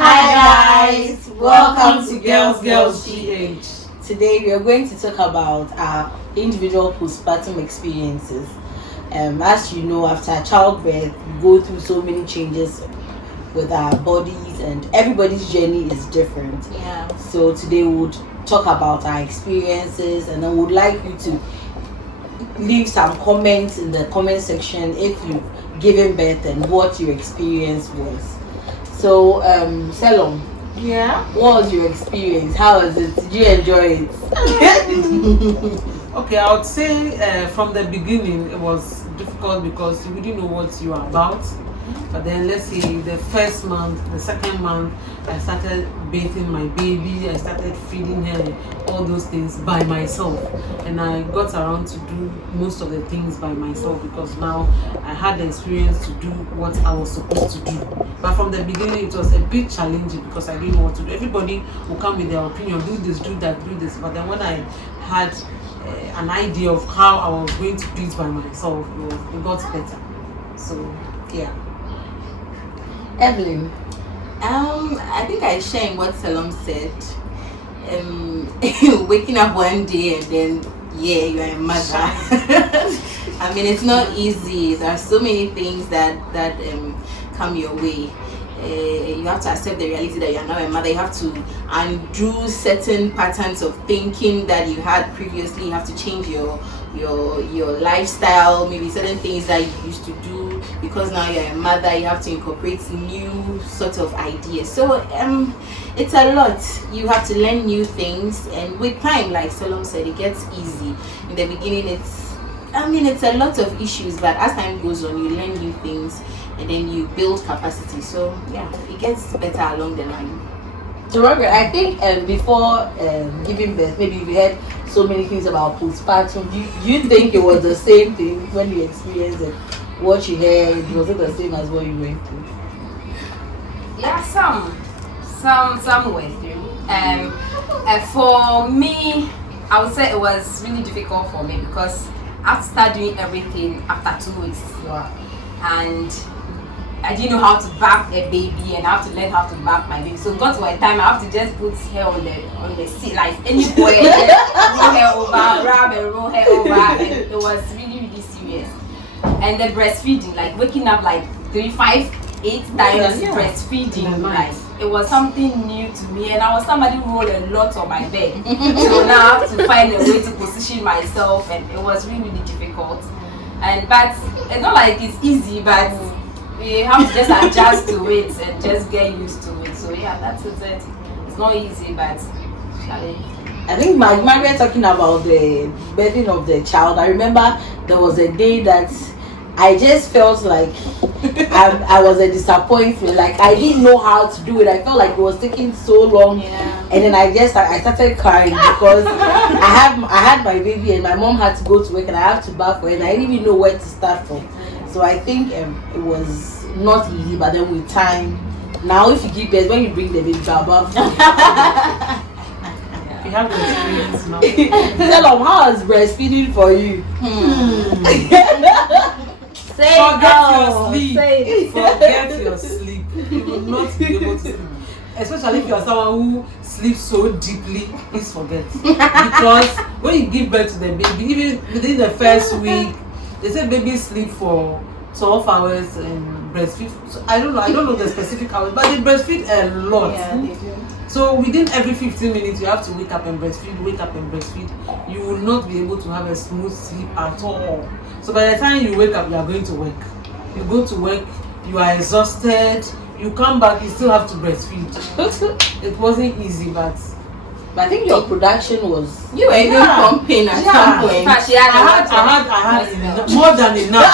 Hi guys, welcome to Girls GH. Today we are going to talk about our individual postpartum experiences. As you know, after childbirth, we go through so many changes with our bodies, and everybody's journey is different. Yeah. So today we would talk about our experiences, and I would like you to leave some comments in the comment section if you've given birth and what your experience was. So, Selom. Yeah. What was your experience? How was it? Did you enjoy it? Okay, I would say from the beginning it was difficult because you didn't know what you are about. But then let's say the first month, the second month, I started bathing my baby, I started feeding her, all those things by myself. And I got around to do most of the things by myself because now I had the experience to do what I was supposed to do. But from the beginning it was a bit challenging because I didn't know what to do. Everybody will come with their opinion, do this, do that, do this. But then when I had an idea of how I was going to do it by myself, it got better. So yeah. Evelyn. I think I share in what Salom said. Waking up one day and then you're a mother. I mean, it's not easy. There are so many things that come your way. You have to accept the reality that you're now a mother. You have to undo certain patterns of thinking that you had previously. You have to change your lifestyle, maybe certain things that you used to do because now you're a mother. You have to incorporate new sort of ideas. So it's a lot. You have to learn new things, and with time, like Salom said, it gets easy. In the beginning, it's a lot of issues, but as time goes on, you learn new things and then you build capacity. So yeah, it gets better along the line. So Margaret, I think before giving birth, maybe you heard so many things about postpartum. Do you think it was the same thing when you experienced it? What you heard, was it the same as what you went through? Yeah, some were through. For me, I would say it was really difficult for me because I started doing everything after 2 weeks. Wow. And I didn't know how to bath a baby, and I have to learn how to bath my baby. So it got to a time I have to just put her on the seat like any boy, and just roll her over, grab and roll her over, and it was really serious. And the breastfeeding, like waking up like 3, 5, 8 times breastfeeding, like it was something new to me, and I was somebody who rolled a lot on my bed. So now I have to find a way to position myself, and it was really difficult. But it's not like it's easy, but you have to just adjust to it and just get used to it. So yeah, that's it. It's not easy, but I think Margaret talking about the birthing of the child. I remember there was a day that I just felt like I was a disappointment. Like I didn't know how to do it. I felt like it was taking so long. Yeah. And then I started crying because I had my baby and my mom had to go to work and I have to bath for her and I didn't even know where to start from. So I think it was not easy, but then with time, now if you give birth, when you bring the baby above, You have the experience now. tell them how is breastfeeding for you? Forget your sleep. You will not be able to sleep. Especially if you are someone who sleeps so deeply, please forget. Because when you give birth to the baby, even within the first week, they say babies sleep for 12 hours and breastfeed. So I don't know the specific hours, but they breastfeed a lot. Yeah, they do. So within every 15 minutes, you have to wake up and breastfeed. You will not be able to have a smooth sleep at all. So by the time you wake up, you are going to work. You go to work, you are exhausted. You come back, you still have to breastfeed. It wasn't easy, but I think your production was. You were even pumping at some point. in fact, she had I had enough, more than enough.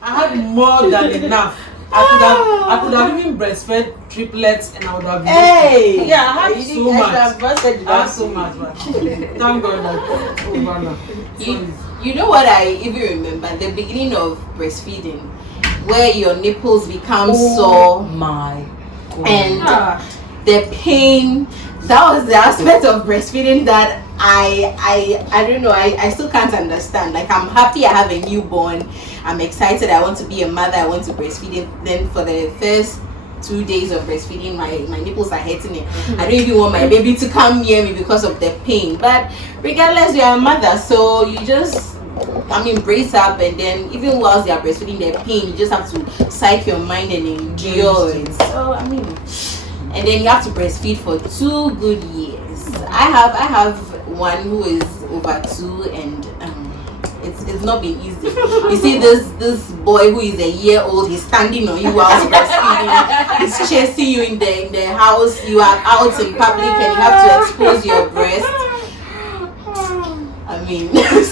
I had more than enough. I could have even breastfed triplets and I would have been Hey! yeah, I had so much. I had so much. much, but thank God that over now. You know what I even remember? The beginning of breastfeeding, where your nipples become sore My God. and the pain. That was the aspect of breastfeeding that I don't know, I still can't understand. Like, I'm happy I have a newborn, I'm excited, I want to be a mother, I want to breastfeed it. Then for the first 2 days of breastfeeding, my nipples are hurting it. I don't even want my baby to come near me because of the pain. But regardless, you're a mother, so you just brace up, and then even whilst they are breastfeeding their pain, you just have to psych your mind and endure it. So and then you have to breastfeed for 2 good years. I have one who is over 2, and it's not been easy. You see this boy who is a year old, he's standing on you whilst breastfeeding. He's chasing you in the house. You are out in public and you have to expose your breast.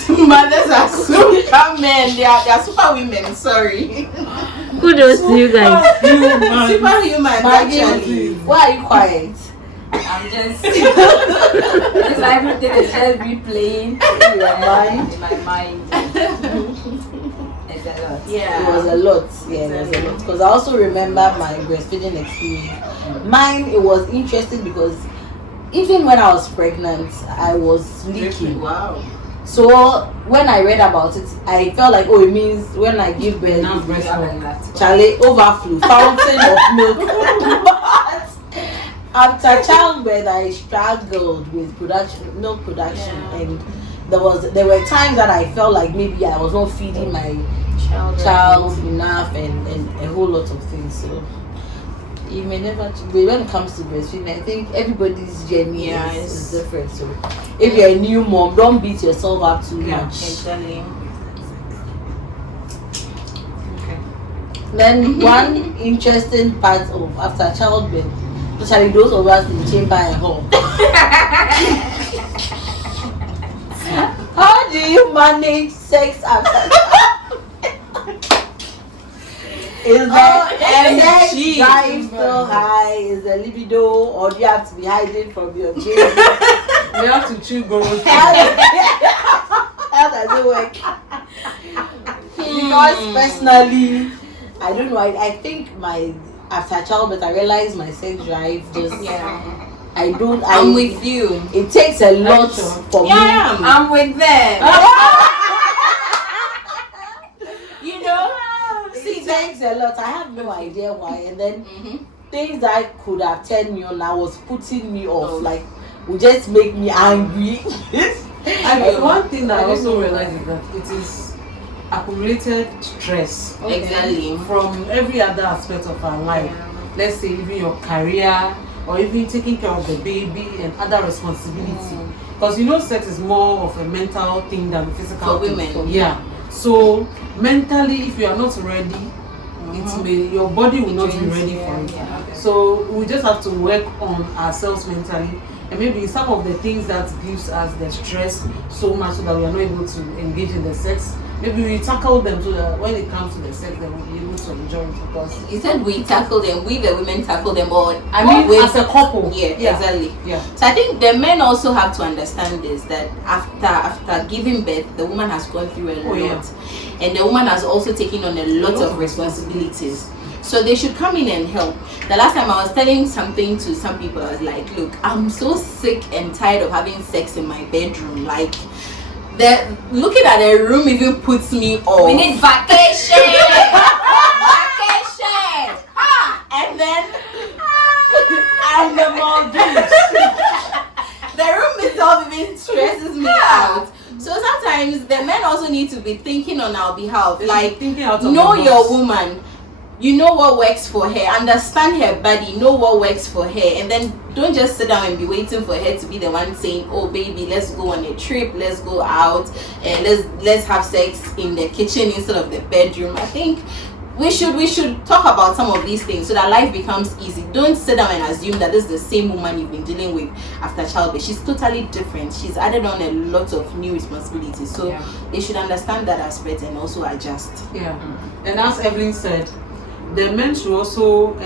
Mothers are supermen. They are super women. Sorry. Kudos to you guys. Superhuman. Actually. Why are you quiet? I'm just everything is just replaying In your mind. in my mind. It's a lot. Yeah. It was a lot. Yeah, it was a lot. Because I also remember my breastfeeding experience. Mine, it was interesting because even when I was pregnant, I was leaking. Wow. So when I read about it, I felt like, it means when I give birth, Charlie, overflow, fountain of milk. But after childbirth, I struggled with milk production, and there were times that I felt like maybe I was not feeding my child enough, and a whole lot of things. So you may never. When it comes to breastfeeding, I think everybody's journey is different. So if you're a new mom, don't beat yourself up too much. Exactly. Then one interesting part of after childbirth, especially those of us in chamber and home. How do you manage sex after Is the sex drive still high? Is the libido, or do you have to be hiding from your baby? You have to chew gold. How does it work? Because personally, I don't know. I think after childbirth, I realized my sex drive just. I'm with you. It takes a lot for me. I'm with them. It takes a lot. I have no idea why. And then things that could have turned me on, now was putting me off. Like, would just make me angry. One thing that I also realized is that it is accumulated stress. Exactly. From every other aspect of our life. Let's say even your career, or even taking care of the baby and other responsibility. Because sex is more of a mental thing than physical for thing. women. Yeah. So mentally, if you are not ready, your body will not be ready for it. So we just have to work on ourselves mentally, and maybe some of the things that gives us the stress so much so that we are not able to engage in the sex, maybe we tackle them so that when it comes to the sex, then we'll be able to enjoy it. Because you said we tackle them, we the women tackle them, or as a couple. Exactly. Yeah. So I think the men also have to understand this, that after giving birth, the woman has gone through a lot, and the woman has also taken on a lot of responsibilities. So they should come in and help. The last time I was telling something to some people, I was like, look, I'm so sick and tired of having sex in my bedroom. Like, looking at a room even puts me off. We need vacation. Vacation. And then And the Maldives. the room itself even stresses me out. So sometimes the men also need to be thinking on our behalf. Like, thinking out of know the your box. woman. You know what works for her. Understand her body. Know what works for her. And then don't just sit down and be waiting for her to be the one saying, "Oh, baby, let's go on a trip. Let's go out and let's have sex in the kitchen instead of the bedroom." I think we should talk about some of these things so that life becomes easy. Don't sit down and assume that this is the same woman you've been dealing with after childbirth. She's totally different. She's added on a lot of new responsibilities. So they should understand that aspect and also adjust. Yeah. And as Evelyn said, the men should also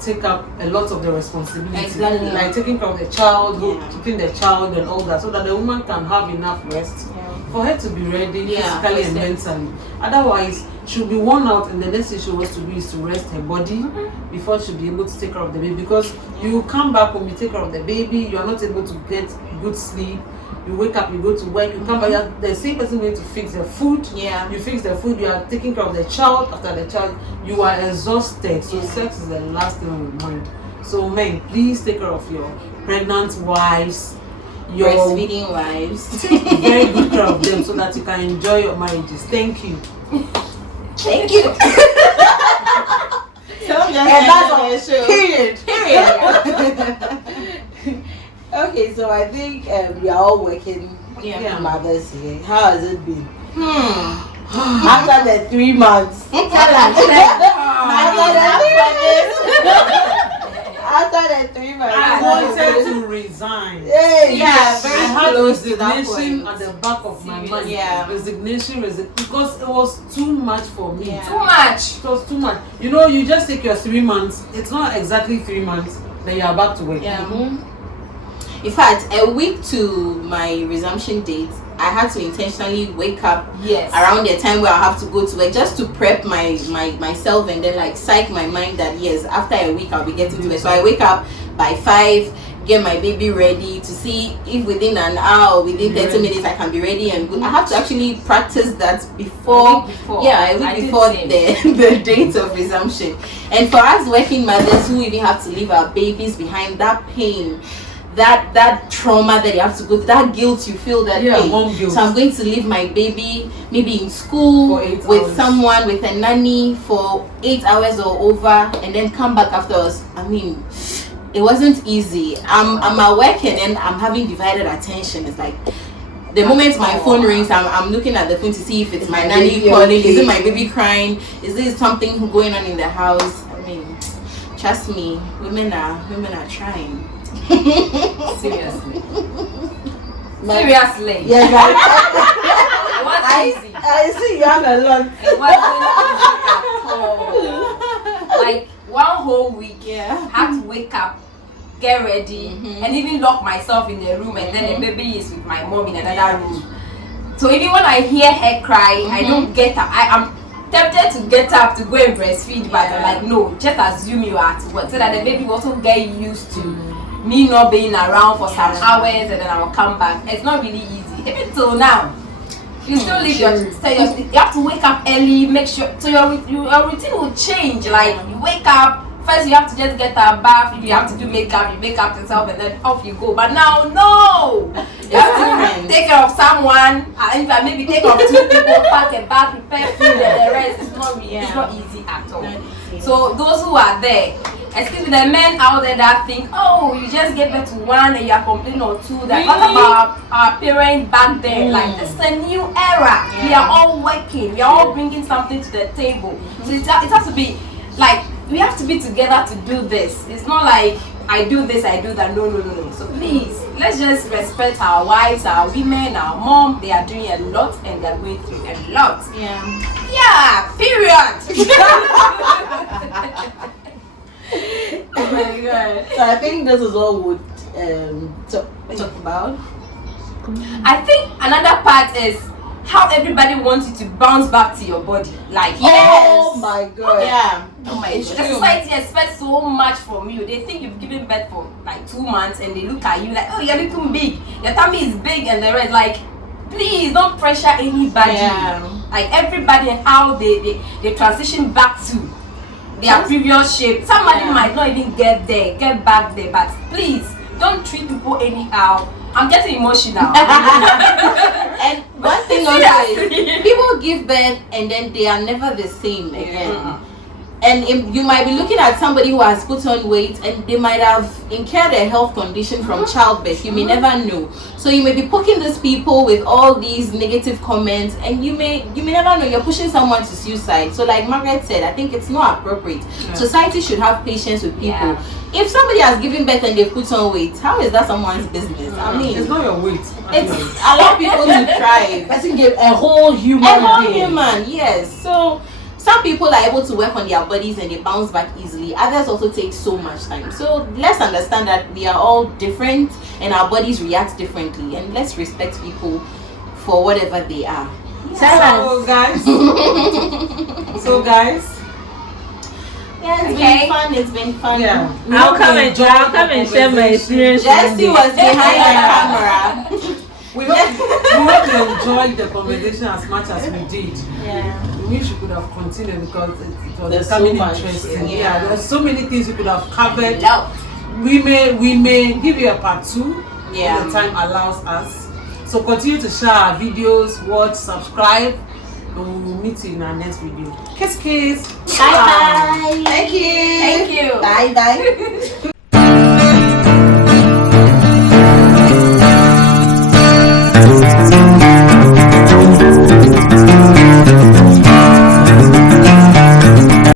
take up a lot of the responsibility. Exactly. Like taking care of the child, keeping the child and all that, so that the woman can have enough rest for her to be ready physically and mentally. Otherwise, she'll be worn out, and the next thing she wants to do is to rest her body before she'll be able to take care of the baby. Because you come back home, you take care of the baby, you are not able to get good sleep, You wake up, you go to work, you come back, the same person going to fix the food. Yeah. You fix the food, you are taking care of the child. After the child, you are exhausted. So sex is the last thing on your mind. So men, please take care of your pregnant wives, your breastfeeding wives. take very good care of them so that you can enjoy your marriages. Thank you. Thank you. And that's all. Period. Okay, so I think we are all working Yeah. mothers here. How has it been? After the 3 months. After the 3 months. I wanted to resign. Hey, Yeah, I very had close to that resignation point. at the back of my mind. Yeah. Resignation, because it was too much for me. Yeah. Too much. It was too much. You know, you just take your 3 months. It's not exactly 3 months. Then you are back to work. Yeah. In fact, a week to my resumption date, I had to intentionally wake up Yes. around the time where I have to go to work just to prep myself and then like psych my mind that yes, after a week I'll be getting to it. So I wake up by 5, get my baby ready to see if within an hour, within 30 minutes I can be ready and good. I have to actually practice that before. A week before. Yeah, a I week did before same. the date of resumption. And for us working mothers who even have to leave our babies behind, that pain, that trauma that you have to go through, that guilt you feel that mom guilt. so I'm going to leave my baby maybe in school For 8 with hours. someone, with a nanny for 8 hours or over, and then come back afterwards. I mean, it wasn't easy. I'm at work and then I'm having divided attention. It's like the moment my phone rings, I'm looking at the phone to see if it's my nanny baby calling. okay? Is it my baby crying? Is there something going on in the house? I mean, trust me, women are trying. Seriously. My- Seriously. Yes, It wasn't easy. I see you have a lot. It wasn't easy at all. Like 1 whole week, Yeah. had to wake up, get ready, and even lock myself in the room, and then the baby is with my mom in another room. So even when I hear her cry, I don't get up. I'm tempted to get up to go and breastfeed, but I'm like, no, just assume you are at work so that the baby will also get used to me not being around for some hours, and then I will come back. It's not really easy. Even till now, you still leave you have to wake up early, make sure so your routine will change. Like you wake up first, you have to just get a bath. If you have to do makeup, you make up yourself and then off you go. But now, no, you have to take care of someone. In fact, maybe take care of 2 people, pack a bath, prepare food, and the rest. It's not really, it's not easy at all. So those who are there, excuse me, the men out there that think, oh, you just gave birth to 1 and you are complaining or 2. That what about our parents back then? Like this is a new era. We are all working. We are all bringing something to the table. So it has to be like we have to be together to do this. It's not like I do this, I do that. No. So please, let's just respect our wives, our women, our mom. They are doing a lot and they are going through a lot. Yeah. Period. Oh my god. So I think this is what we would Talk about. I think another part is how everybody wants you to bounce back to your body. Like, Oh my god. Yeah. oh my god, the society expects so much from you. They think you've given birth for like 2 months and they look at you like, oh, you're looking big. Your tummy is big and the rest. Like, please don't pressure anybody. Yeah. Like everybody and how they transition back to their previous shape. Somebody might not even get back there, but please don't treat people anyhow. I'm getting emotional. And one thing also is people give birth and then they are never the same again. And if you might be looking at somebody who has put on weight and they might have incurred a health condition from childbirth. You may never know. So you may be poking these people with all these negative comments, and you may never know you're pushing someone to suicide. So like Margaret said, I think it's not appropriate. Society should have patience with people. Yeah. If somebody has given birth and they put on weight, how is that someone's business? I mean, It's not your weight. it's allow people to thrive. I think a whole human A whole being. human, yes. So some people are able to work on their bodies and they bounce back easily. Others also take so much time. So let's understand that we are all different and our bodies react differently. And let's respect people for whatever they are. So guys, Yeah, it's Okay. been fun. It's been fun. yeah. I'll come and share my experience. Jessie one was day. behind the camera. we hope you enjoyed the conversation as much as we did. Yeah. We wish we could have continued because it was There's becoming so much, interesting. yeah. Yeah, there's so many things we could have covered. No. We may give you a part 2 Yeah. if the time allows us. So continue to share our videos, watch, subscribe, and we will meet you in our next video. Kiss, kiss. Bye bye. Thank you. Thank you. Bye bye.